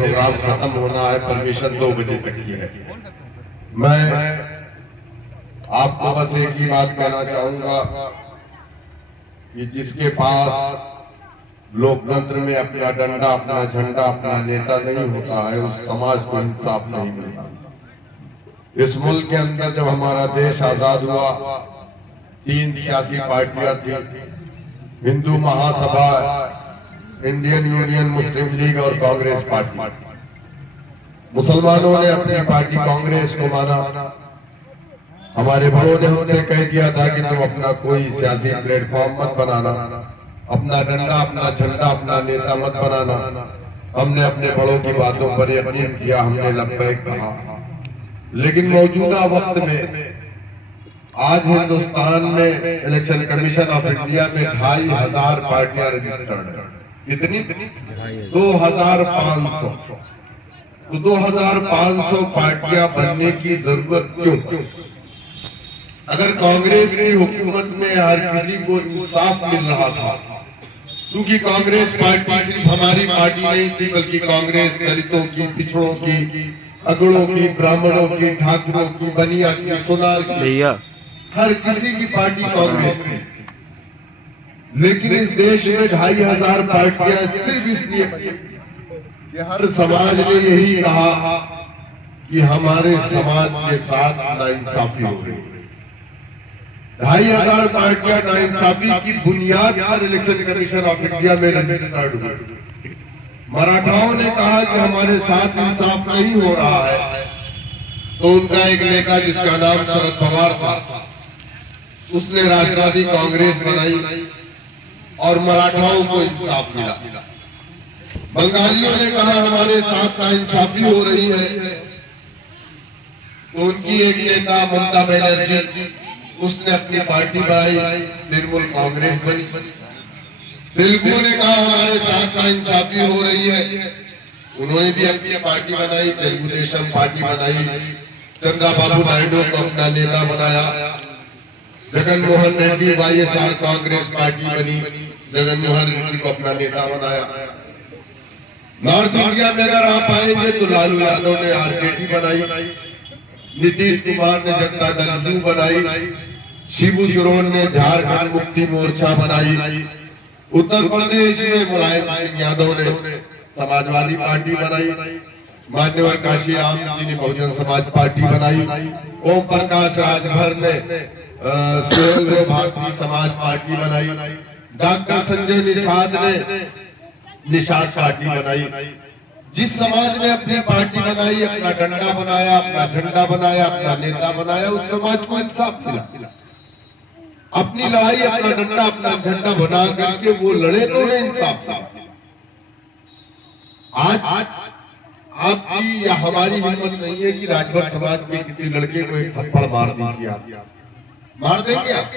Programme खत्म होना है, परमिशन 2 बजे तक की है। मैं आपको बस एक ही बात कहना चाहूंगा कि जिसके पास लोकतंत्र में अपना डंडा, अपना झंडा, अपना नेता नहीं होता है, उस समाज को इंसाफ नहीं मिलता। इस मुल्क के अंदर जब हमारा देश आजाद हुआ, 3 सियासी पार्टियां थी, हिंदू महासभा, इंडियन यूनियन मुस्लिम लीग और कांग्रेस पार्टी। मुसलमानों ने अपनी पार्टी कांग्रेस को माना। हमारे बड़ों ने हमसे कह दिया था कि तुम अपना कोई सियासी प्लेटफॉर्म मत बनाना, अपना डंडा, अपना झंडा, अपना नेता मत बनाना। हमने अपने बड़ों की बातों पर यकीन किया, हमने लब्बैक कहा। लेकिन मौजूदा वक्त में आज हिंदुस्तान में इलेक्शन कमीशन ऑफ इंडिया में 2500 पार्टियां रजिस्टर्ड है। कितनी? 2500। तो 2500 पार्टियां बनने की जरूरत क्यों? अगर कांग्रेस की हुकूमत में हर किसी को इंसाफ मिल रहा था, क्योंकि कांग्रेस पार्टी सिर्फ हमारी पार्टी नहीं थी, बल्कि कांग्रेस दलितों की, पिछड़ों की, अगड़ों की, ब्राह्मणों की, ठाकुरों की, बनिया की, सोनार की, हर किसी की पार्टी कांग्रेस थी। लेकिन इस देश में 2500 पार्टियां सिर्फ इसलिए बनी कि हर समाज ने यही कहा कि हमारे समाज के साथ नाइंसाफी हो रही है। 2500 पार्टियां नाइंसाफी की बुनियाद पर इलेक्शन कमीशन ऑफ इंडिया में रजिस्टर्ड हुई। मराठाओं ने कहा कि हमारे साथ इंसाफ नहीं हो रहा है, तो उनका एक नेता जिसका नाम शरद पवार था, उसने राष्ट्रवादी कांग्रेस बनाई और मराठाओं को इंसाफ मिला। बंगालियों ने कहा हमारे साथ नाइंसाफी हो रही है, तो उनकी एक नेता ममता बनर्जी, उसने अपनी पार्टी बनाई, तृणमूल कांग्रेस बनी। तेलुगु ने कहा हमारे साथ नाइंसाफी हो रही है, उन्होंने भी अपनी पार्टी बनाई, तेलुगु देशम पार्टी बनाई। चंद्रबाबू नायडू को अपना नेता बनाया। जगन मोहन रेड्डी वाईएसआर कांग्रेस पार्टी बनी, जगन मोहन रेड्डी को अपना नेता बनाया। नॉर्थ इंडिया में अगर आप आएंगे तो लालू यादव ने आरजेडी बनाई, नीतीश कुमार ने जनता दल यू बनाई, शिबू सोरेन ने झारखंड मुक्ति मोर्चा बनाई, उत्तर प्रदेश में मुलायम सिंह यादव ने समाजवादी पार्टी बनाई, मान्यवर काशीराम जी ने बहुजन समाज पार्टी बनाई, ओम प्रकाश राजभर ने सुरेंद्र भारती समाज पार्टी बनाई, डॉक्टर संजय निषाद ने निषाद पार्टी बनाई। जिस समाज ने अपनी पार्टी बनाई, अपना डंडा बनाया, अपना झंडा बनाया, अपना नेता बनाया, उस समाज को इंसाफ मिला। अपनी लड़ाई, अपना डंडा, अपना झंडा बना करके वो लड़े तो उन्हें इंसाफ मिला। आज आपकी या हमारी हिम्मत नहीं है कि राजभर समाज के किसी लड़के को एक थप्पड़ मार दीजिए। आप मार देंगे आप?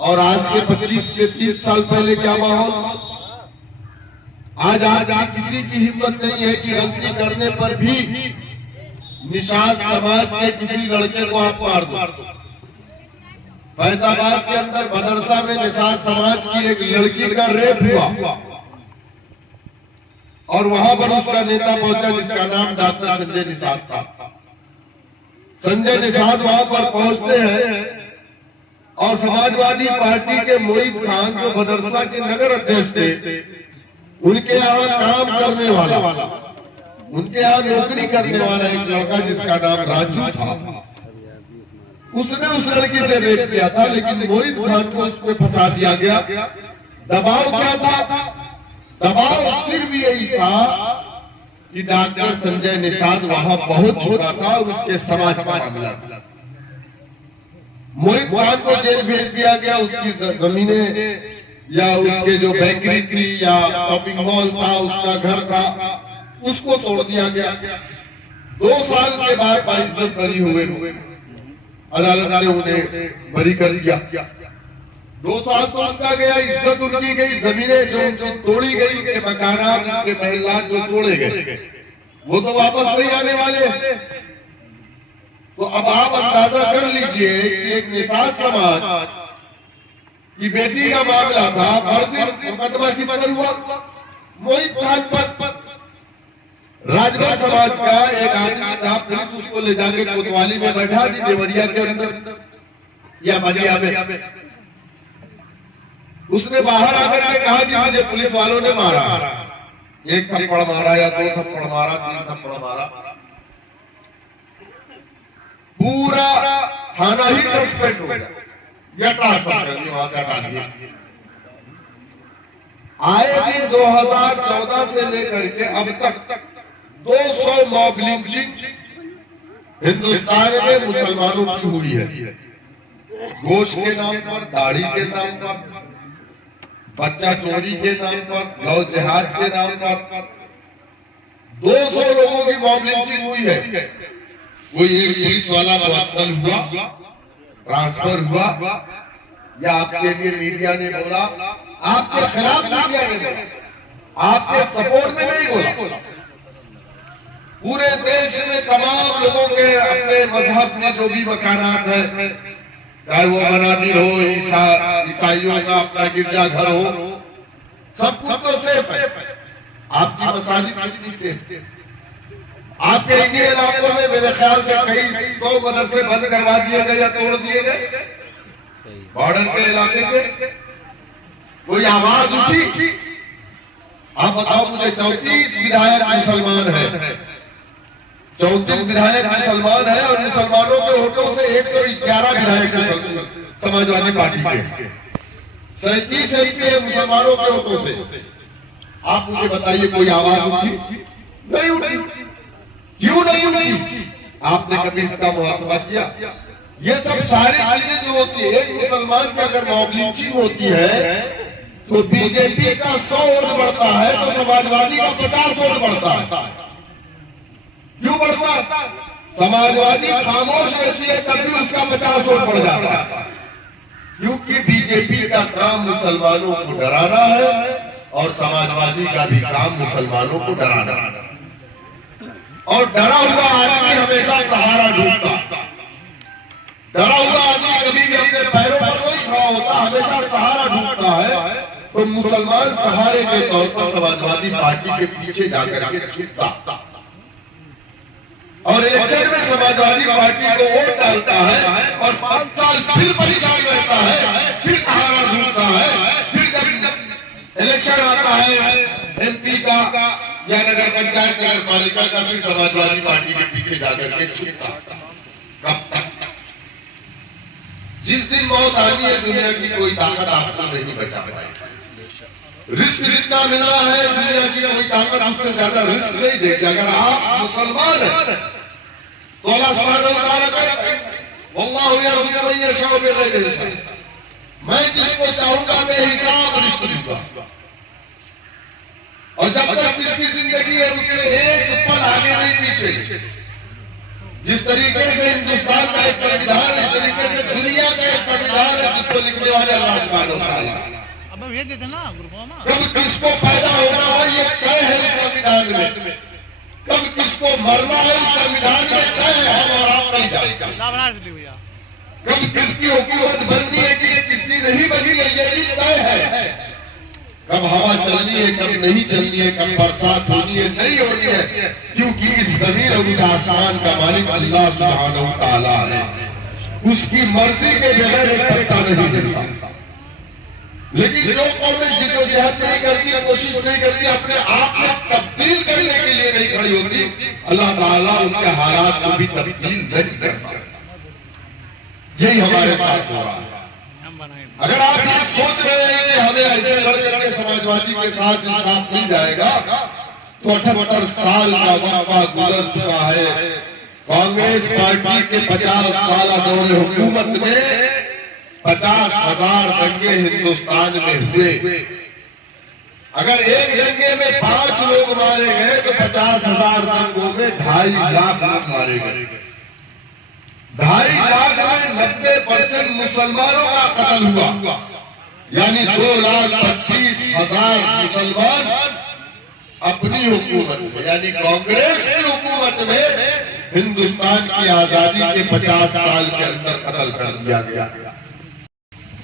और आज से 25 से 30 साल पहले क्या माहौल था? आज किसी की हिम्मत नहीं है कि गलती करने पर भी निषाद समाज के किसी लड़के को आप मार दो। फैजाबाद के अंदर मदरसा में निषाद समाज की एक लड़की का रेप हुआ और वहां पर उसका नेता पहुंचा जिसका नाम डॉक्टर संजय निषाद था। संजय निषाद वहां पर पहुंचते हैं और समाजवादी पार्टी के मोहित खान जो मदरसा के नगर अध्यक्ष थे, उनके यहाँ काम करने वाला, उनके यहाँ नौकरी करने वाला एक लड़का जिसका नाम राजू था, उसने उस लड़की से रेप किया था। लेकिन मोहित खान को उसमें फंसा दिया गया। दबाव क्या था? दबाव सिर्फ यही था कि डॉक्टर संजय निषाद वहां पहुंच चुका था और उसके समाज का मामला। मोहित खान को जेल भेज दिया गया। उसकी जमीनें या उसके जो बेकरी थी या शॉपिंग मॉल था, उसका घर था, उसको तोड़ दिया गया। 2 साल के बाद बाइज्जत बरी हुए, अदालत ने उन्हें बरी कर दिया। 2 साल तो उनका गया, इज्जत उनकी गई, जमीनें जो उनकी तोड़ी गई, उनके मकानात, उनके महल्लात जो तोड़े गए, वो तो वापस नहीं आने वाले। तो अब आप अंदाजा कर लीजिए कि एक निषाद समाज की बेटी का मामला था, फर्जी मुकदमा किस पर हुआ? मोहित खान पर। राजभर समाज का एक आदमी था, पुलिस उसको ले जाके कोतवाली में बैठा दी देवरिया के अंदर या बलिया में। उसने बाहर आकर के कहा कि मुझे पुलिस वालों ने मारा, एक थप्पड़ मारा या दो थप्पड़ मारा, तीन थप्पड़ मारा, पूरा थाना ही सस्पेंड हो गया या ट्रांसफर कर दिया, वहां से हटा दिया। आए दिन 2014 से लेकर के अब तक 200 मॉब लिंचिंग हिंदुस्तान में मुसलमानों की हुई है। गोश्त के नाम पर, दाढ़ी के नाम पर, बच्चा चोरी के नाम पर, लव जिहाद के नाम पर 200 लोगों की मॉब लिंचिंग हुई है। कोई एक पुलिस वाला मुअत्तल हुआ, ट्रांसफर हुआ, या आपके लिए मीडिया ने बोला, आपके खिलाफ मीडिया ने बोला, आपके सपोर्ट में नहीं बोला। पूरे देश में तमाम लोगों के अपने मजहब में जो भी मकानात है, चाहे वो मनादिर हो, ईसाइयों का अपना गिरजाघर हो, सब कुछ तो सेफ है। आपकी मसाजिद कितनी सेफ है? आपके इन्हीं इलाकों में मेरे ख्याल से कई 100 मदरसे बंद करवा दिए गए या तोड़ दिए गए। बॉर्डर के इलाके पे कोई आवाज उठी? आप बताओ मुझे। 34 विधायक मुसलमान है, 34 विधायक मुसलमान है, और मुसलमानों के वोटों से 111 विधायक समाजवादी पार्टी के, 37 MP है मुसलमानों के वोटों से। आप मुझे बताइए कोई आवाज उठी? नहीं उठी। क्यों नहीं उठी? आपने कभी इसका मुहासबा किया? ये सब सारी चीजें जो होती है, एक मुसलमान की अगर मॉब लिंचिंग होती है तो बीजेपी का 100 वोट बढ़ता है, तो समाजवादी का 50 वोट बढ़ता है। क्यों बढ़ता है? समाजवादी खामोश रहती है तब भी उसका 50 वोट बढ़ जाता है, क्योंकि बीजेपी का काम मुसलमानों को डराना है और समाजवादी का भी काम मुसलमानों को डराना है। और डरा हुआ आदमी हमेशा सहारा ढूंढता, डरा हुआ आदमी कभी भी अपने पैरों पर नहीं खड़ा होता, हमेशा सहारा ढूंढता है। तो मुसलमान सहारे के तौर पर समाजवादी पार्टी के पीछे जाकर के छुपता, और इलेक्शन में समाजवादी पार्टी को वोट डालता है, और 5 साल फिर परेशान रहता है, फिर सहारा ढूंढता है। फिर जब इलेक्शन आता है MP का या नगर पंचायत, नगर पालिका का, फिर समाजवादी पार्टी के पीछे जाकर के छुपता। कब तक? जिस दिन मौत आनी है, दुनिया की कोई ताकत आपको नहीं बचा पाएगी। रिस्क जितना मिल रहा है, दुनिया की कोई ताकत उससे ज्यादा रिस्क नहीं देगी। अगर आप मुसलमान हैं तो अल्लाह सुब्हानहू व तआला कहता है, वल्लाहु यरज़ुक़ु मन यशाअ बिग़ैरि हिसाब, मैं जिसको चाहूंगा बेहिसाब रिस्क दूंगा। और जब तक जिसकी जिंदगी है उससे एक पल आगे नहीं पीछे। जिस तरीके से हिंदुस्तान का एक संविधान, इस तरीके से दुनिया का एक संविधान है जिसको लिखने वाले अल्लाह सुब्हानहू व तआला। कब किसको पैदा होना है ये तय है इस संविधान में, कब किसको मरना है इस संविधान में तय है, हम और आप नहीं जानते। कब किसकी हुकूमत बननी है कि किसकी नहीं बननी है ये भी तय है। कब हवा चलनी है, कब नहीं चलनी है, कब बरसात होनी है, नहीं होनी है, क्योंकि इस जमीन और इस आसमान का मालिक अल्लाह सुब्हानहू व तआला है। उसकी मर्जी के बगैर एक पत्ता नहीं हिलता। लेकिन जो कौमें जिद्दोजहद नहीं करती, कोशिश नहीं करती, अपने आप में तब्दील करने के लिए नहीं खड़ी होती, अल्लाह ताला उनके हालात को भी तब्दील नहीं करता। यही हमारे साथ हो रहा है। अगर आप ये सोच रहे हैं कि हमें ऐसे लड़ करके समाजवादी के साथ इंसाफ मिल जाएगा, तो 78 साल का वक्फा गुजर चुका है। कांग्रेस पार्टी के 50 साल दौरे हुकूमत में 50,000 दंगे हिंदुस्तान में हुए। अगर एक दंगे में 5 लोग मारे गए तो 50,000 दंगों में 2.5 लाख लोग मारे गए। 2.5 लाख में 90% मुसलमानों का कत्ल हुआ, यानी 2,25,000 मुसलमान अपनी हुकूमत में, यानी कांग्रेस की हुकूमत में हिंदुस्तान की आजादी के 50 साल के अंदर कत्ल कर दिया गया।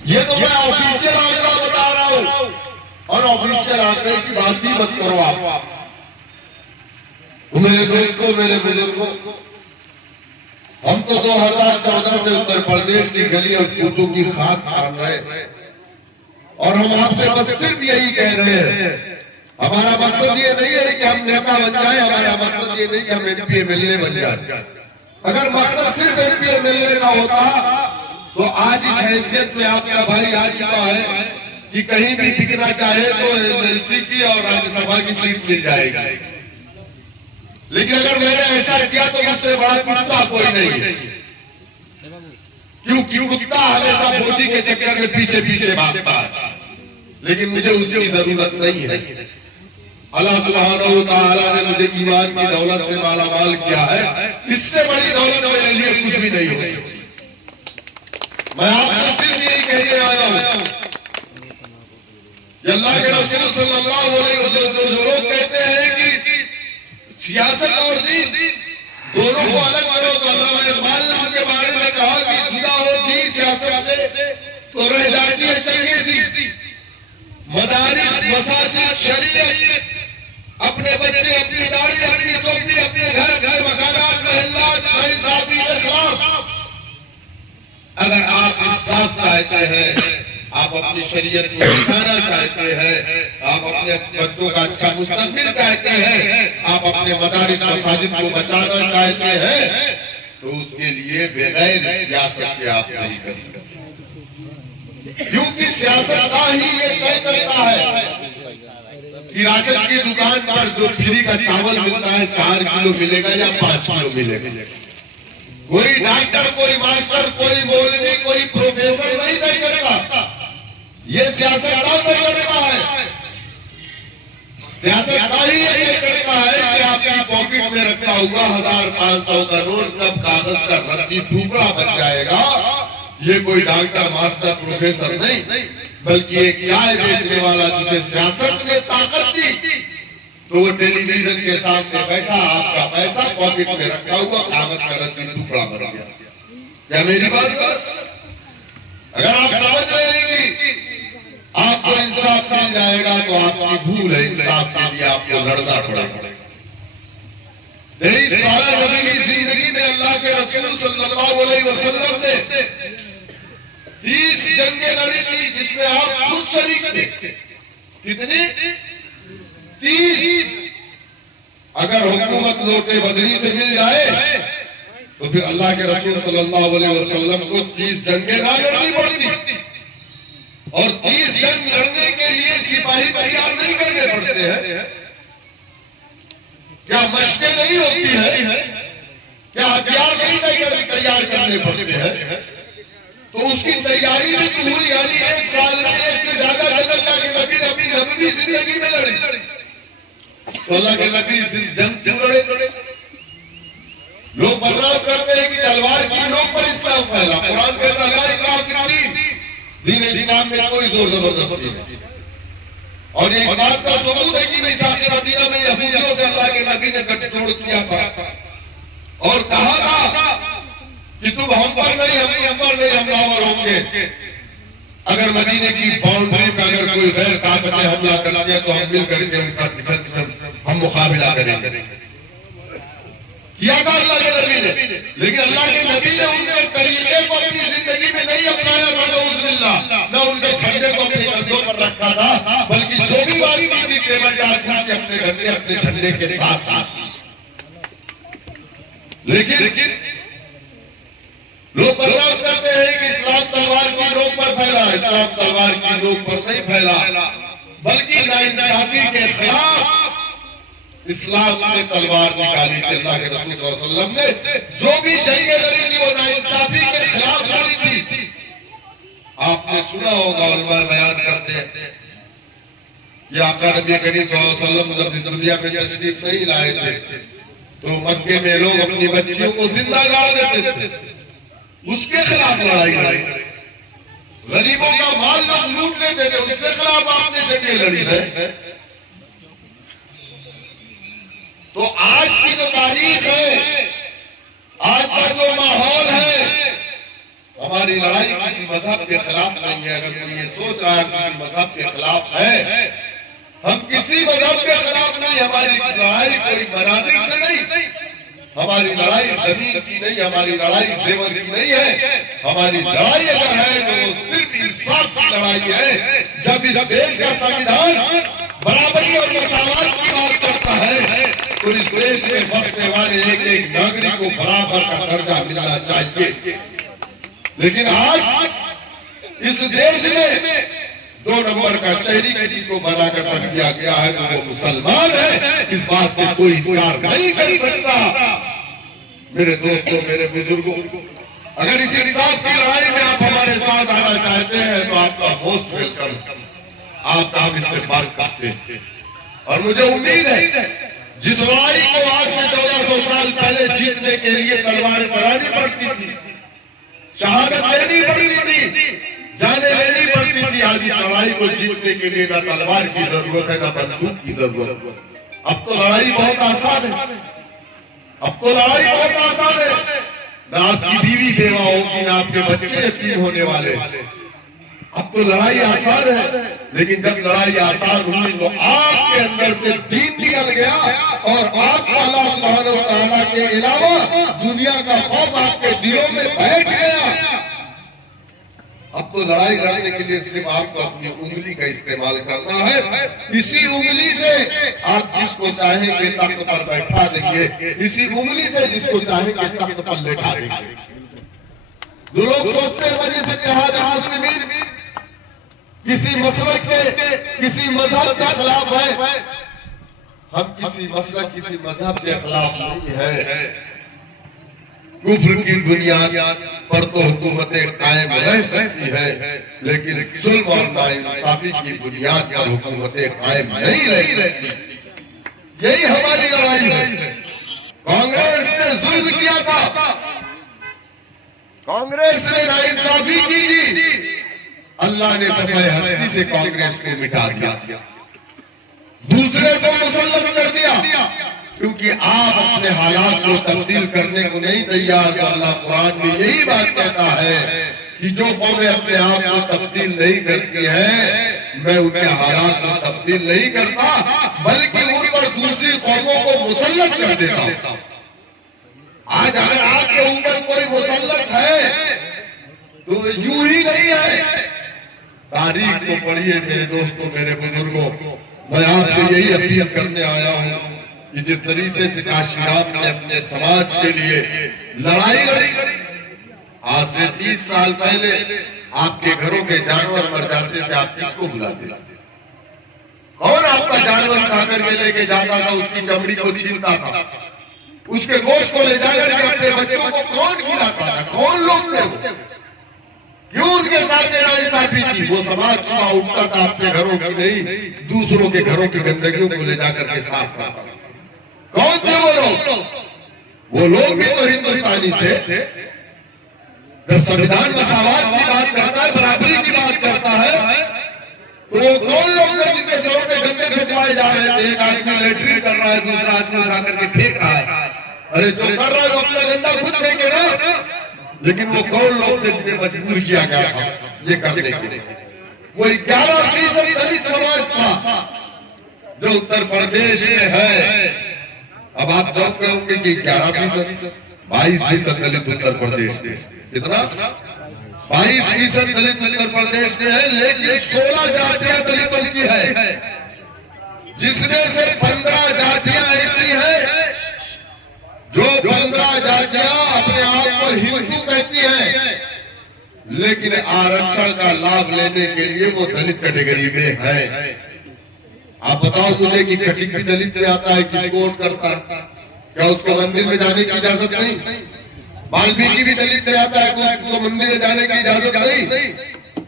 ये तो मैं ऑफिशियल आंकड़ा बता रहा हूं, और ऑफिशियल आंकड़े की बात ही मत करो आप। मेरे दोस्तों, मेरे बुजुर्गों, हम तो 2014 से उत्तर प्रदेश की गली और कूचों की खाक छान रहे हैं और हम आपसे बस सिर्फ यही कह रहे हैं, हमारा मकसद ये नहीं है कि हम नेता बन जाए, हमारा मकसद ये नहीं कि हम एमपी एमएलए बन जाए। अगर मकसद सिर्फ एमपी एमएलए का होता तो आज इस हैसियत में आपका भाई आ चुका है कि कहीं भी टिकना चाहे तो एमएलसी की और राज्यसभा की सीट मिल जाएगी। लेकिन अगर मैंने ऐसा किया तो मुझसे बड़ा कुत्ता कोई नहीं है, क्योंकि कुत्ता हमेशा बोटी के चक्कर में पीछे पीछे भागता है, लेकिन मुझे उसकी जरूरत नहीं है। अल्लाह सुब्हानहू व तआला ने मुझे ईमान की दौलत से मालामाल किया है, इससे बड़ी दौलत मेरे लिए कुछ भी नहीं होगी। मैं आपसे सिर्फ यही कहने आया हूं, अल्लाह के रसूल सल्लल्लाहु अलैहि वसल्लम जो लोग कहते हैं कि सियासत और दीन दोनों को अलग करो, तो अल्लामा इकबाल ने उनके बारे में कहा कि जुदा हो दीन सियासत से तो रह जाती है चंगी सी मदारिस मसाजिद शरीयत, अपने बच्चे अपनी दाढ़ी अपनी टोपी अपने घर अपने मकानात महल्लात नाइंसाफी के खिलाफ। अगर आप इंसाफ चाहते हैं, आप अपनी शरीयत को बचाना चाहते हैं, आप अपने बच्चों का अच्छा मुस्तकबिल चाहते हैं, आप अपने मदारिस मसाजिद को बचाना चाहते हैं, तो उसके लिए बगैर सियासत के आप नहीं कर सकते। क्योंकि सियासत का ही ये तय करता है कि राशन की दुकान पर जो फ्री का चावल मिलता है 4 किलो मिलेगा या 5 किलो मिलेगा। कोई डॉक्टर, कोई मास्टर, कोई मौलवी, कोई प्रोफेसर नहीं तय करता, ये सियासतदान तय करता है। सियासतदान ही ये तय करता है कि आपकी पॉकेट में रखा हुआ 1000-500 का नोट कब कागज का रद्दी टुकड़ा बन जाएगा। ये कोई डॉक्टर, मास्टर, प्रोफेसर नहीं, बल्कि एक चाय बेचने वाला जिसे सियासत ने ताकत दी, तो वो टेलीविजन के सामने बैठा, आपका पैसा पॉकेट में रखा हुआ कागज का रद्दी टुकड़ा बन गया। क्या मेरी बात है? अगर आप समझ रहे हैं कि आपको इंसाफ मिल जाएगा तो आपकी भूल है, इंसाफ के लिए आपको लड़ना पड़ेगा। तेरी सारा नबी की जिंदगी में अल्लाह के रसूल सल्लल्लाहु अलैहि वसल्लम ने 30 जंगें लड़ी थी, जिसमें आप खुद शरीक थे। कितनी? 30। अगर हुकूमत लोटे बदरी से मिल जाए तो फिर अल्लाह के रसूल सल्लल्लाहु अलैहि वसल्लम को 30 जंगें ना लड़नी पड़ती, और 30 जंग लड़ने के लिए सिपाही तैयार नहीं करने पड़ते हैं। क्या मशकें नहीं होती है? क्या हथियार नहीं तैयार करने पड़ते हैं? तो उसकी तैयारी भी तो हुई, यानी 1 साल में 1 से ज्यादा जंग अल्लाह के नबी ने अपनी लंबी जिंदगी में लड़ी। तो अल्लाह के नबी जंग क्यों लड़े? लोग बदनाम करते हैं कि तलवार की नोक पर इस्लाम फैला। कुरान कहता है ला इकराह फिद्दीन, दीन इस्लाम में कोई जोर जबरदस्ती नहीं। और ये इस बात का सबूत है कि मिसाक़ मदीना में यहूदियों से अल्लाह के नबी ने गठजोड़ किया था और कहा था कि तुम हम पर नहीं, हम पर नहीं हमलावर होंगे। अगर मदीने की बाउंड्री पर अगर कोई गैर ताकतें हमला कर दिया तो हम मिल करके उनका डिफेंस में हम मुकाबला करेंगे। किया था अल्लाह के नबी ने, लेकिन अल्लाह के नबी ने उनके तरीके को अपनी जिंदगी में नहीं अपनाया, न उनके झंडे को अपने कंधों पर रखा था, बल्कि जो भी बारी थी टेबल डाल के अपने घंटे अपने झंडे के साथ था। लेकिन लोग बदनाम करते हैं कि इस्लाम तलवार की नोक पर फैला। इस्लाम तलवार की नोक पर नहीं फैला, बल्कि नाइंसाफी के खिलाफ इस्लाम ने तलवार निकाली थी। अल्लाह के रसूल सल्लल्लाहु अलैहि वसल्लम ने जो भी जंगें लड़ी थी वो नाइंसाफी के खिलाफ लड़ी थी। आपने सुना होगा, उलमा बयान करते हैं कि आका नबी करीम सल्लल्लाहु अलैहि वसल्लम जब इस दुनिया में तशरीफ नहीं लाए थे तो मक्के में लोग अपनी बच्चियों को जिंदा गाड़ देते थे, उसके खिलाफ लड़ाई लड़ी। गरीबों का माल लोग लूट लेते थे, उसके खिलाफ आपने जंगें लड़ी है। तो आज की जो तारीख है, आज का जो माहौल है, हमारी लड़ाई किसी मजहब के खिलाफ नहीं है। अगर कोई ये सोच रहा है किसी मजहब के खिलाफ है हम किसी मजहब के खिलाफ नहीं, हमारी लड़ाई कोई मनादिर से नहीं, हमारी लड़ाई जमीन की नहीं, हमारी लड़ाई जेवर की नहीं है। हमारी लड़ाई अगर है तो वो सिर्फ इंसाफ की लड़ाई है। जब इस देश का संविधान बराबरी और मसावत की बात करता है तो इस देश में बसने वाले एक एक नागरिक को बराबर का दर्जा मिलना चाहिए। लेकिन आज इस देश में 2 नंबर का शहरी किसी को बनाकर रख दिया गया है तो वो मुसलमान है। इस बात से कोई इनकार नहीं कर सकता। मेरे दोस्तों, मेरे बुजुर्गों, अगर इस इंसाफ की लड़ाई में आप हमारे साथ आना चाहते हैं तो आपका मोस्ट वेलकम। आप इस्तेमाल करते हैं और मुझे उम्मीद है जिस लड़ाई को आज से 1400 साल पहले जीतने के लिए तलवारें चलानी पड़ती थी, शहादत देनी पड़ती थी, जाने लेनी पड़ती थी, आज इस लड़ाई को जीतने के लिए न तलवार की जरूरत है न बंदूक की जरूरत है। अब तो लड़ाई बहुत आसान है, अब तो लड़ाई बहुत आसान है। न आपकी बीवी बेवा होगी, न आपके बच्चे यतीम होने वाले। अब तो लड़ाई आसान है। लेकिन जब लड़ाई आसान हुई तो आपके अंदर से दीन निकल गया और आपको अल्लाह सुब्हानहू व तआला के अलावा दुनिया का खौफ आपके दिलों में बैठ गया। अब तो लड़ाई लड़ने के लिए सिर्फ आपको अपनी उंगली का इस्तेमाल करना है। इसी उंगली से आप जिसको चाहेंगे तख्त पर बैठा देंगे, इसी उंगली से जिसको चाहेंगे तख्त पर लेटा देंगे। जो लोग सोचते हैं वजह से इत्तेहाद मुस्लिमीन किसी मसलक के, किसी मजहब के खिलाफ है, हम किसी मसलक, किसी मजहब के खिलाफ नहीं है। कुफ्र की बुनियाद पर तो हुकूमतें कायम रह सकती है, लेकिन जुल्म और नाइंसाफी की बुनियाद पर हुकूमतें कायम नहीं रह सकती। यही हमारी लड़ाई है। कांग्रेस ने जुल्म किया था, कांग्रेस ने नाइंसाफी की थी, अल्लाह ने सफाई हस्ती से कांग्रेस को मिटा दिया, दूसरे को मुसल्लत कर दिया। क्योंकि आप अपने हालात को तब्दील करने को नहीं तैयार, तो अल्लाह कुरान में यही बात कहता है कि जो कौमें अपने आप को तब्दील नहीं करती है, मैं उनके हालात को तब्दील नहीं करता, बल्कि उन पर दूसरी कौमों को मुसल्लत कर देता हूं। आज अगर आपके ऊपर कोई मुसल्लत है तो यूं ही नहीं है। तारीख को पढ़िए मेरे दोस्तों, मेरे बुजुर्गों, मैं आपसे यही अपील करने आया हूं कि जिस तरीके से काशीराम ने अपने समाज के लिए लड़ाई लड़ी, आज से 30 साल पहले आपके घरों के जानवर मर जाते थे, आप किसको बुलाते? कौन आपका जानवर उठाकर के लेके जाता था, उसकी चमड़ी को छीलता था, उसके गोश्त को ले जाकर के अपने बच्चों को कौन खिलाता था? कौन लोग थे वो? क्यों उनके साथ नाइंसाफी थी? वो समाज सुबह उठता था, अपने घरों की नहीं दूसरों के घरों की गंदगियों को ले जाकर के साफ करता था। कौन थे वो लोग? वो लोग भी तो हिंदुस्तानी थे। जब संविधान मसावत की बात करता है, बराबरी की बात करता है, तो वो कौन लोग थे जिनके सरों पे गंदे फेंकवाए जा रहे थे? एक आदमी लेटरिन कर रहा है, दूसरा आदमी उठा करके फेंक रहा है। अरे जो कर रहा है वो अपना गंदा खुद फेंके ना। लेकिन वो कौन लोग थे जिन्हें मजबूर किया गया था ये करने के लिए? वो 11% दलित समाज था जो उत्तर प्रदेश में है। अब आप जब कहोगे कि 11%, 22% दलित उत्तर प्रदेश में, कितना? 22% दलित उत्तर प्रदेश में है, लेकिन 16 जातियां दलितों की है, जिसमें से 15 जातियां ऐसी है जो 15 जातियां अपने आप को हिंदू कहती हैं, लेकिन आरक्षण का लाभ लेने के लिए वो दलित कैटेगरी में है। आप बताओ मुझे कि खटिक भी दलित में आता है, किसको वोट करता है? क्या उसको मंदिर में जाने की इजाजत नहीं? वाल्मीकि भी दलित में आता है, उसको मंदिर में जाने की इजाजत नहीं?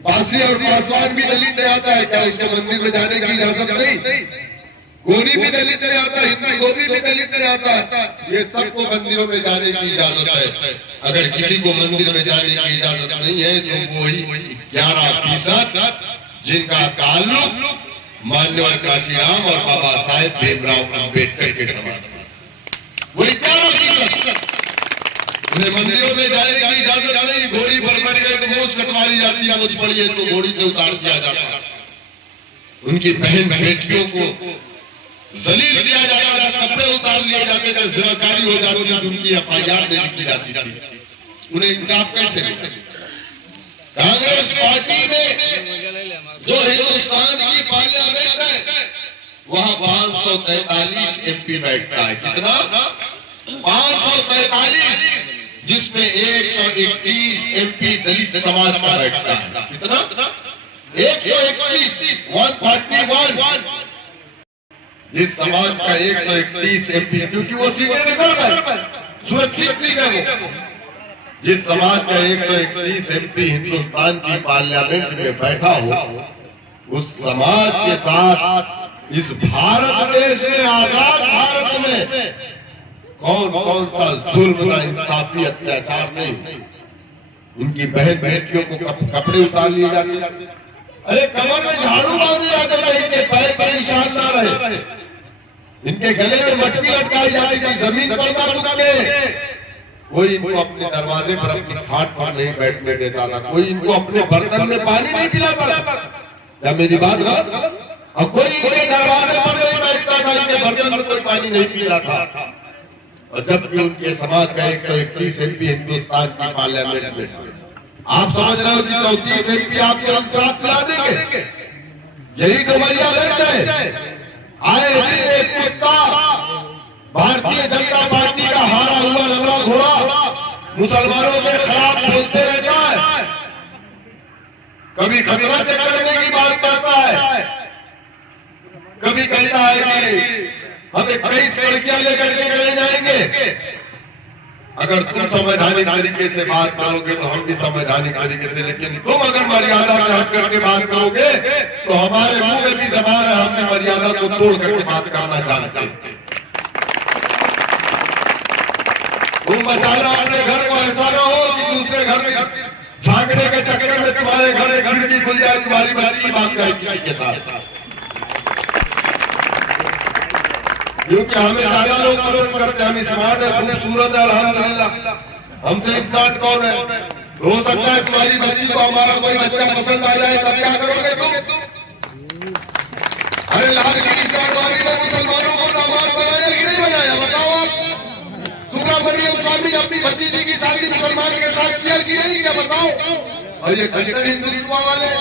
पासी और पासवान भी दलित में आता है, क्या उसको मंदिर में जाने की इजाजत नहीं? गोरी भी दलित में आता है, हिंदू गोभी भी दलित में आता है। ये सबको मंदिरों में जाने की इजाजत है। अगर किसी को मंदिर में जाने की इजाजत नहीं है तो वही 11% जिनका ताल्लुक मान्यवर काशीराम और बाबा साहेब भीमराव अम्बेडकर के समाज से, वही 11%। उन्हें मंदिरों में जाने की इजाजत नहीं। घोड़ी पर बैठ गए तो मूंछ कटवा ली जाती है, मूंछ पड़ी है तो घोड़ी से उतार दिया जाता है। उनकी बहन बेटियों को जलील किया जाता था, कपड़े उतार लिए जाते थे, जिम्मेदारी हो जाती थी, उनकी FIR नहीं लिखी जाती थी। उन्हें इंसाफ कैसे मिला? कांग्रेस पार्टी में जो हिंदुस्तान की पार्लियामेंट है वहां 543 MP बैठता है। कितना? 543, जिसमें 131 MP दलित समाज का बैठता है। कितना? 131, 131, जिस समाज का 131 MP, क्योंकि वो सीटें रिजर्व है, सुरक्षित सीट है वो। जिस समाज का 131 MP हिंदुस्तान की पार्लियामेंट में बैठा हो, उस समाज के साथ इस भारत देश में, आजाद भारत में कौन कौन सा जुल्म, नाइंसाफी, अत्याचार नहीं। इनकी बहन बेटियों को कपड़े उतार लिए जाते, अरे कमर में झाड़ू बांधे जाते थे, इनके पैर का निशान ना रहे, इनके गले में मटकी लटकाई जाती थी, जमीन पर ना रुके। कोई इनको अपने दरवाजे पर, अपनी खाट पर नहीं बैठने देता था, कोई इनको अपने बर्तन में पानी नहीं पिलाता था। क्या मेरी बात गलत? और कोई इनके दरवाजे पर नहीं बैठता था, इनके बर्तन में कोई पानी नहीं पीता था। और जबकि उनके समाज का 131 MP हिंदुस्तान की पार्लियामेंट में, आप समझ रहे हो कि 34 MP आपको इंसाफ दिला देंगे? यही डुमरिया लग गए। आए दिन एक कुत्ता भारतीय जनता पार्टी का हारा हुआ लंगड़ा घोड़ा मुसलमानों के खिलाफ बोलते रहता है, कभी खतरा चेक करने की बात करता है, कभी कहता है कि हम 21 लड़कियां लेकर के चले जाएंगे। अगर तुम संवैधानिक तरीके से बात करोगे तो हम भी संवैधानिक तरीके से, लेकिन तुम अगर मर्यादा से हट करके बात करोगे तो हमारे मुंह में भी जबान है, हमने मर्यादा को तोड़ करके बात करना चाहते हैं। तुम बचाना अपने घर को, ऐसा ना हो कि दूसरे घर में झांकने के चक्कर में तुम्हारे घर एक खिड़की खुल जाए, तुम्हारी बच्ची भाग जाए किसी के साथ। क्योंकि हमें ज्यादा लोग पसंद करते हैं, हम स्मार्ट है, खूबसूरत है, अल्हम्दुलिल्लाह। हमसे स्मार्ट कौन है? हो सकता है तुम्हारी बच्ची को हमारा कोई बच्चा पसंद आ जाए, तब क्या करोगे तुम? अरे लाल कृष्ण वाली ने मुसलमानों को दामाद बनाया कि नहीं बनाया? बताओ आप। सुब्रमण्यम स्वामी ने अपनी भतीजी की शादी मुसलमान के साथ किया कि नहीं? क्या बताओ? और ये कट्टर हिंदुत्व वाले,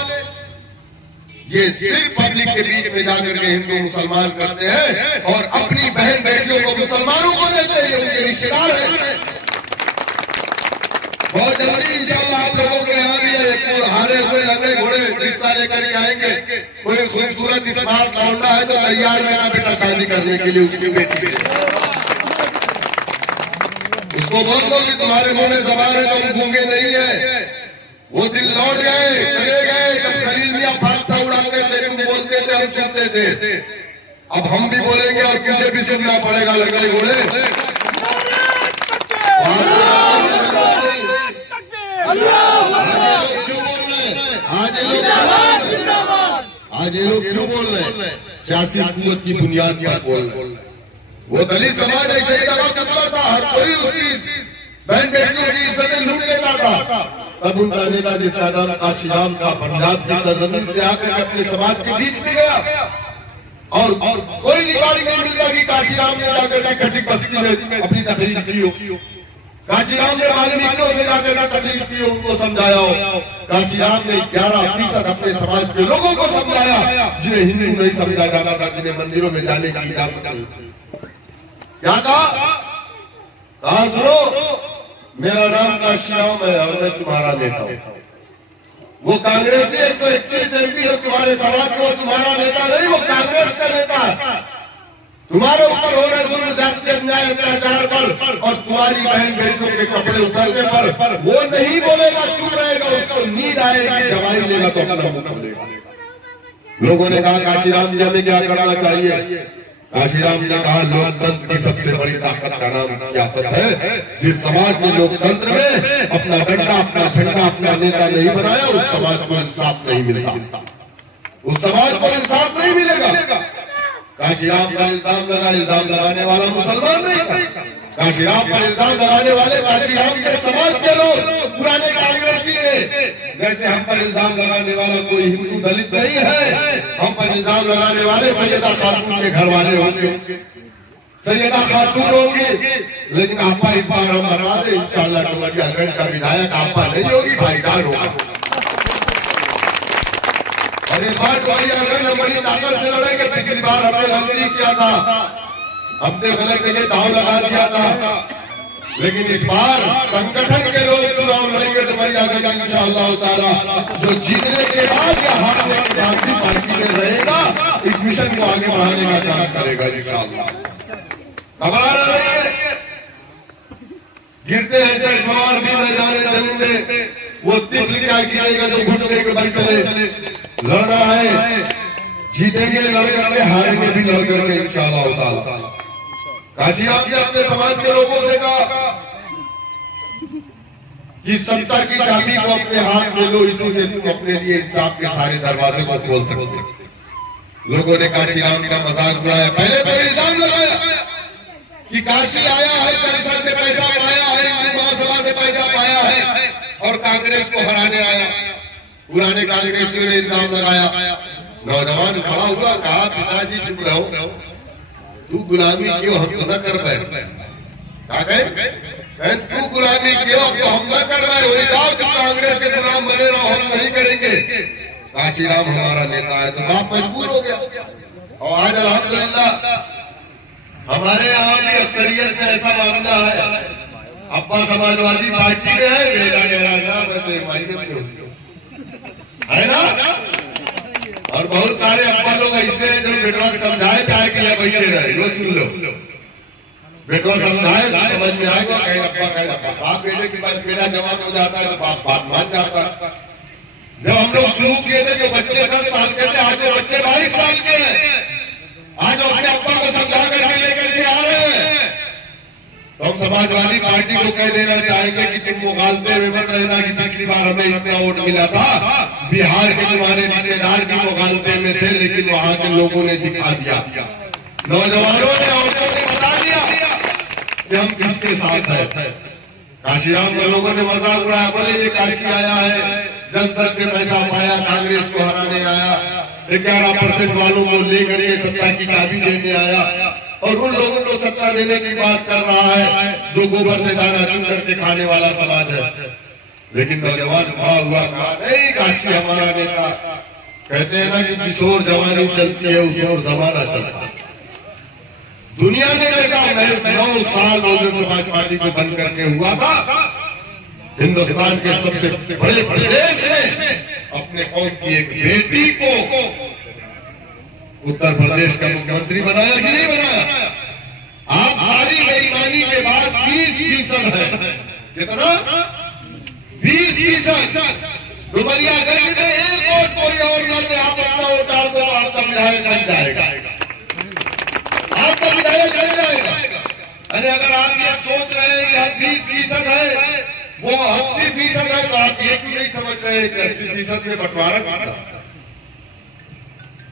ये सिर्फ पब्लिक के बीच में जाकर के हिंदू मुसलमान करते हैं और अपनी बहन बेटियों को मुसलमानों को देते हैं, उनके रिश्तेदार हैं। बहुत जल्दी इंशाल्लाह आप लोगों के यहाँ भी हारे हुए लंगे घोड़े रिश्ता लेकर के आएंगे। कोई खूबसूरत स्मार्ट लौंडा है तो तैयार रहना बेटा शादी करने के लिए उसकी बेटी से। उसको बोल दो कि तुम्हारे मुंह में जबान है तो हम गूंगे नहीं है। वो दिन लौट गए, चले गए जब खलील मियां फाख्ता उड़ाते थे, तुम बोलते थे, हम सुनते थे। अब हम भी बोलेंगे और तुझे भी सुनना पड़ेगा लंगड़े घोड़े। आज ये लोग क्यों बोल रहे हैं? सियासी हुकूमत की बुनियाद पर बोल रहे हैं। वो दलित समाज ऐसे ही दबा कुचला था, हर कोई उसकी बहन बेटियों की इज्जतें लूट लेता था। तब उनका नेता जिसका नाम काशीराम का पंजाब की सरजमीन से आकर अपने समाज के बीच में गया और कोई रिकॉर्ड नहीं मिलता कि काशीराम ने जाकर के खटिक बस्ती में अपनी तकरीर की हो। काशीराम ने वाल्मीकियों से जाकर तकलीफ की, उनको समझाया हो। काशीराम ने 11% अपने समाज के लोगों को समझाया जिन्हें हिंदू नहीं समझा जाता था, जिन्हें मंदिरों में जाने की इजाजत नहीं। क्या कहा? सुनो, मेरा नाम काशीराम है और मैं तुम्हारा नेता हूं। वो कांग्रेसी 131 MP जो तुम्हारे समाज को तुम्हारा नेता नहीं, वो कांग्रेस का नेता है। तुम्हारे ऊपर हो रहे जुल्म, ज्यादती, अन्याय, अत्याचार पर और तुम्हारी बहन बेटियों के कपड़े उतरने पर वो नहीं बोलेगा, चुप रहेगा। उसको नींद आएगी, दवाई लेगा तो अपना मुंह खोलेगा। लोगों ने कहा काशीराम जी हमें क्या करना चाहिए? काशीराम ने कहा लोकतंत्र की सबसे बड़ी ताकत का नाम सियासत है। जिस समाज ने लोकतंत्र में अपना डंडा, अपना झंडा, अपना नेता नहीं बनाया, उस समाज को इंसाफ नहीं मिलता, उस समाज को इंसाफ नहीं मिलेगा। काशीराम पर इल्जाम लगाने वाला मुसलमान नहीं था। काशीराम पर इल्जाम लगाने वाले काशीराम के समाज के लोग, पुराने कांग्रेसी ने। जैसे हम पर इल्जाम लगाने वाला कोई हिंदू दलित नहीं है, हम पर इल्जाम लगाने वाले सैयदा खातून के घर वाले होंगे, सैयदा खातून होंगी। लेकिन आपा इस बार हम बनवा दे इंशाअल्लाह डुमरियागंज का विधायक आपा नहीं होगी, भाईजान होगा। और इस बार डुमरियागंज हम बड़ी ताकत से लड़ेंगे। पिछली बार हमने गलती किया था, हमने गलत जगह दाव लगा दिया था, लेकिन इस बार संगठन के लोग चुनाव लड़ेंगे डुमरियागंज इंशाअल्लाह ताला। जो जीतने के बाद या हारने के बाद भी पार्टी में रहेगा, इस मिशन को आगे बढ़ाने का काम करेगा इंशाअल्लाह। घबराना नहीं है। गिरते ऐसे सवार भी मैदान जंग में, वो तिफल क्या गिरेगा जो घुटने के बल चले। लड़ना है, जीतेंगे लड़ करके, हारेंगे भी लड़ करके इंशाअल्लाह ताला। काशीराम ने अपने समाज के लोगों से कहा कि सत्ता की चाबी को अपने हाथ में लो, इसी से तुम अपने लिए इंसाफ के सारे दरवाजे को खोल सकते। लोगों ने काशीराम का मजाक उड़ाया। पहले तो इल्जाम लगाया कि काशी आया है, परिषद से पैसा पाया है, हिंदू महासभा से पैसा पाया है और कांग्रेस को हराने आया। पुराने कांग्रेसियों ने इल्जाम लगाया। नौजवान खड़ा हुआ, कहा पिताजी चुप रहो, तू गुलामी क्यों हम तो न कर पाए। तू गुलामी क्यों तो हम न कर पाए, वही कहा तू कांग्रेस के गुलाम बने रहो, हम नहीं करेंगे। काशीराम हमारा नेता है, तो बाप मजबूर हो गया। और आज अल्हम्दुलिल्लाह हमारे यहाँ भी अक्सरियत में ऐसा मामला है। अब्बा समाजवादी पार्टी में है, बेटा कह रहा मैं तो एमआईएम में हूँ, है ना। और बहुत सारे अब्बा लोग ऐसे हैं जो बेटवा समझाए चाहे कि बैठे रहे, वो सुन लो, बेटवा समझाए समझ में आएगा, कहीं अब्बा कहे अब्बा। बाप बेटे के पास बेटा जवान हो जाता है तो बाप बात मान जाता है। जब हम लोग शुरू किए थे जो बच्चे 10 साल के थे, आज वो बच्चे 22 साल के हैं। आज वो अपने अब्बा को समझा करके लेकर के आ रहे हैं। तो हम समाजवादी पार्टी को कह देना चाहेंगे कि तुम मुगालते में मत रहना कि पिछली बार हमें इतना वोट मिला था। बिहार के तुम्हारे रिश्तेदार भी मुगालते में थे, लेकिन वहां के लोगों ने दिखा दिया, नौजवानों ने, औरतों ने बता दिया कि हम किसके साथ है। काशीराम के लोगों ने मजाक उड़ाया, बोले ये काशी आया है, जनसंघ से पैसा पाया, कांग्रेस को हराने आया, 11% वालों को लेकर के सत्ता की चाबी देने आया, और उन लोगों को सत्ता देने की बात कर रहा है जो गोबर से दाना चुन करके खाने वाला समाज है। लेकिन नौजवान हुआ कहा नहीं, काशी हमारा नेता। कहते हैं ना कि जिस ओर जवानी चलती है उस ओर जमाना चलता है। दुनिया ने देखा, मैं 9 साल बहुजन समाज पार्टी को बंद करके हुआ था। हिंदुस्तान के सबसे बड़े प्रदेश में अपने कौम की एक बेटी को उत्तर प्रदेश का मुख्यमंत्री बनाया कि नहीं बनाया। आप सारी बेईमानी के बाद 20% है, कितना 20%। डुमरियागंज में एक वोट कोई और न दे, आप अपना वोट डाल दो तो आपका विधायक बन जाएगा, आपका विधायक बन जाएगा। अरे अगर आप ये सोच रहे हैं कि हम 20% है, वो 80% है, तो आप ये क्यों नहीं समझ रहे हैं कि 80% में बंटवारा करना।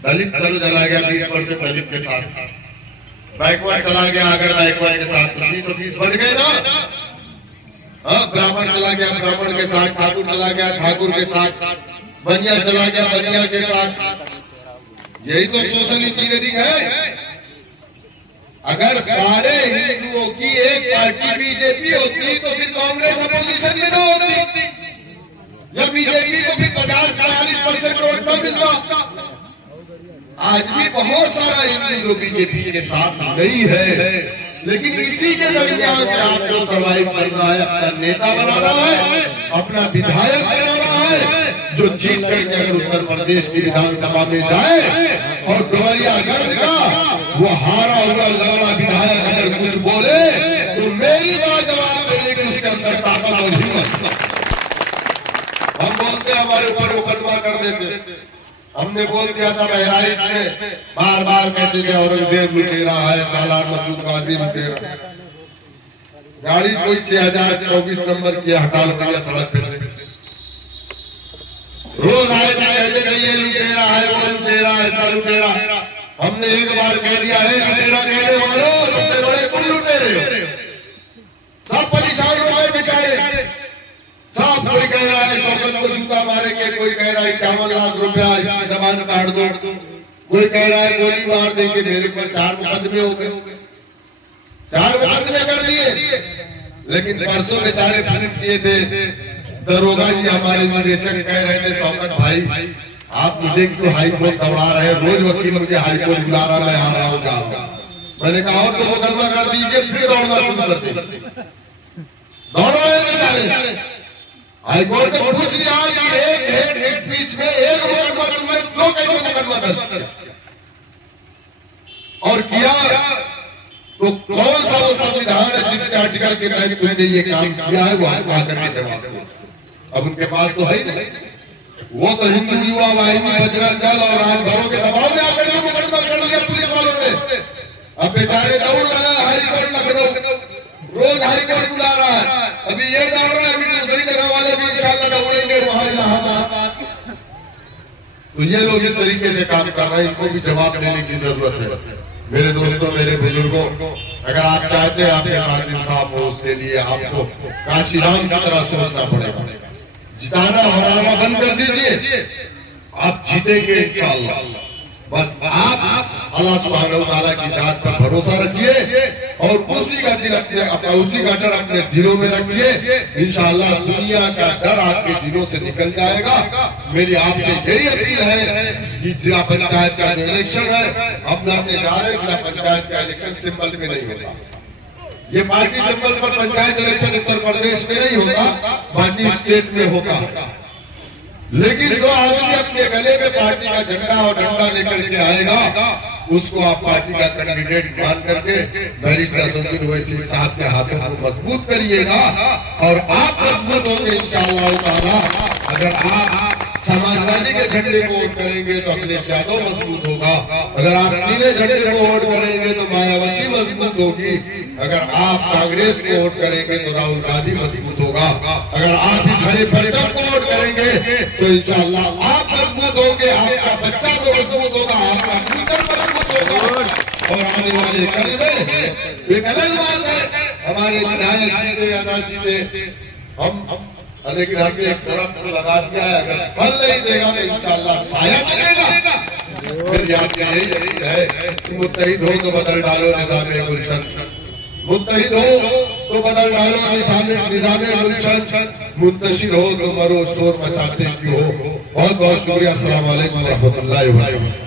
दलित दल चला गया 20% दलित के साथ, बैकवर्ड चला गया अगर बैकवर्ड के साथ, 20 बढ़ गए ना। हाँ, ब्राह्मण चला गया ब्राह्मण के साथ, ठाकुर चला गया ठाकुर के साथ, बनिया चला गया बनिया के साथ। यही तो सोशल इंजीनियरिंग है। अगर सारे हिंदुओं की एक पार्टी बीजेपी होती तो फिर कांग्रेस अपोजिशन में न होती, या बीजेपी को फिर 50-40% वोट न मिलता। आज भी बहुत सारा हिंदू जो बीजेपी के साथ नहीं है, लेकिन इसी के दरमियान से आपको सर्वाइव करना है, अपना नेता बनाना है, अपना विधायक बनाना है, जो जीत करके अगर उत्तर प्रदेश की विधानसभा में जाए और डुमरियागंज का वो हारा हुआ लंगड़ा विधायक अगर कुछ बोले तो मेरी बात जवाब देने की उसके अंदर ताकत और हिम्मत। हम बोलते हमारे ऊपर मुकदमा कर देते। हमने बोल दिया था बहराइच में, बार बार कहते थे औरंगजेब लुटेरा है, सालार मसूद गाजी लुटेरा। गाड़ी कोई 6024 नंबर की हड़ताल किया सड़क पे से, रोज आए थे कहते थे ये लुटेरा है वो लुटेरा ऐसा लुटेरा। हमने एक बार कह दिया है कि तेरा कहने वालों सबसे बड़े तुम लुटेरे हो। सब परेशान हो गए बेचारे। सब कोई कह रहा है शौकत को जूता मारेंगे, कोई कह रहा है 51 लाख रुपया इसकी जबान काट दो, कोई कह रहा है गोली मार देंगे। मेरे पर 4 मुकदमे हो गए, 4 मुकदमे कर दिए। लेकिन परसों बेचारे फोन किए थे, दरोगा जी हमारे निदेशक कह रहे थे शौकत भाई आप मुझे क्यों हाई कोर्ट दौड़ा रहे हैं, रोज वकील मुझे हाई कोर्ट बुला रहा, मैं आ रहा हूँ जा रहा हूँ। मैंने कहा और तो मुकदमा कर दीजिए, फिर दौड़ना शुरू करते। दौड़ रहे हैं बेचारे। हाई कोर्ट को पूछ लिया कि एक हेड स्पीच में एक मुकदमा तुमने 2 कैसे मुकदमा दर्ज और किया, तो कौन सा वो संविधान है जिसके आर्टिकल के तहत तुमने ये काम किया है, वो हमको आकर के जवाब दो। अब उनके पास तो है ही नहीं, वो तो हिंदू युवा वाहिनी बजरंग दल और राजभरों के दबाव में आकर के मुकदमा कर लिया पुलिस वालों ने। अब बेचारे दौड़ रहे हैं हाई कोर्ट लखनऊ, रोज हाई कोर्ट बुला रहा है। अभी ये दौड़ रहा है कि दूसरी जगह वाले भी इंशाल्लाह दौड़ेंगे वहां इलाहाबाद। तो ये लोग इस तरीके से काम कर रहे हैं, इनको भी जवाब देने की जरूरत है। मेरे दोस्तों, मेरे बुजुर्गों, अगर आप चाहते हैं आपके साथ इंसाफ हो, उसके लिए आपको काशीराम की तरह सोचना पड़ेगा। जिताना हराना बंद कर दीजिए, आप जीतेंगे इंशाअल्लाह। बस आप अल्लाह सुब्हानहू व तआला की जात पर भरोसा रखिए और उसी का दिल उसी का डर अपने दिलों में रखिए। इंशाअल्लाह दुनिया का डर आपके दिलों से निकल जाएगा। मेरी आपसे यही अपील है कि जिला पंचायत का जो इलेक्शन है, अपना अपने जा रहे जिला पंचायत का इलेक्शन सिंबल पे नहीं होता। ये पार्टी सिंबल पर पंचायत इलेक्शन उत्तर प्रदेश में नहीं होता, बाकी स्टेट में होता है। लेकिन जो आदमी अपने गले में पार्टी का झंडा और डंडा लेकर के आएगा, उसको आप पार्टी का कैंडिडेट मान करके बैरिस्टर असदुद्दीन ओवैसी साहब के हाथों को मजबूत करिएगा और आप मजबूत होंगे इंशाअल्लाह ताला। अगर आप समाजवादी के झंडे को वोट करेंगे तो अखिलेश यादव मजबूत होगा। अगर आप नीले झंडे को वोट करेंगे तो मायावती मजबूत होगी। अगर आप कांग्रेस को वोट करेंगे तो राहुल गांधी मजबूत होगा। अगर आप इस हरे परचम को वोट करेंगे तो इंशाअल्लाह आप मजबूत होंगे, आपका बच्चा तो मजबूत होगा, आपका फ्यूचर मजबूत होगा। और आने वाले कल में एक अलग बात है, हमारे विधायक जीते या ना जीते, हम लेकिन हमने एक तरफ तो लगा दिया है, अगर फल नहीं देगा तो इंशाअल्लाह साया लगेगा। फिर याद यही है कि मुत्तहिद हो तो बदल डालो निज़ामे गुलशन, मुत्तहिद हो तो बदल डालो निज़ामे गुलशन, मुंतशिर हो तो मरो शोर मचाते क्यों हो। बहुत बहुत शुक्रिया। अस्सलाम वालेकुम व रहमतुल्लाहि व बरकातहू।